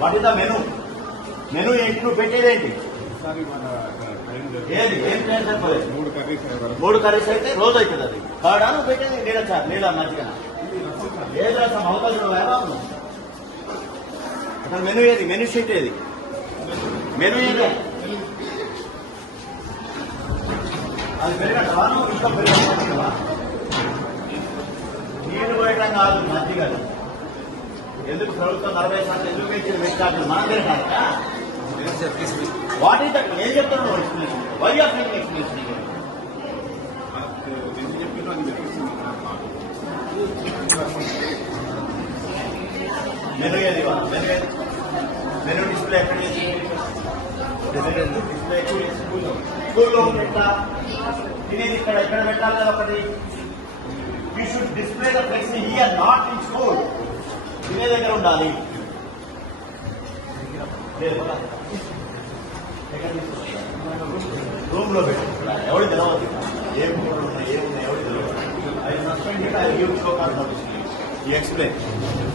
What is the menu menu ఏంటి నువ్వు ఏది ఏం ప్లాన్ చెప్పలేదు మూడు కర్రీస్ అయితే రోజు అవుతుంది అది కాడా నువ్వు పెట్టేది నీళ్ళ సార్ నీళ్ళ మధ్యన ఏది అవకాశం అసలు మెను ఏది మెను షీట్ ఏది మెను ఏది అది పెరిగట్టవా నువ్వు ఇంకా పెరిగట్టవా నీళ్ళు పెట్టడం కాదు మధ్య కాదు ఎందుకు ప్రభుత్వం నలభై శాతం ఎందుకు పెంచింది పెట్టాలి మనం తిరగాక వాట్ ఈస్ దట్ ఏం చెప్తున్నావు explanation why are making explanation ఎందుకు చెప్పినా అది చెప్పేసింది మెను ఏది ఇవాళ? మెను ఏది మెను డిస్ప్లే ఎక్కడ చేసింది డిస్ప్లే స్కూల్లో స్కూల్లో పెట్టా తినేది ఇక్కడ ఎక్కడ పెట్టాలి కదా ఒకటి you should display the flex here not in school తినే దగ్గర ఉండాలి రూమ్ లో పెట్టుకుంటా ఎవరు తెలవదు ఏ ఉన్నాయి ఏమున్నాయి ఎవరు తెలియదు I suspend I use for explain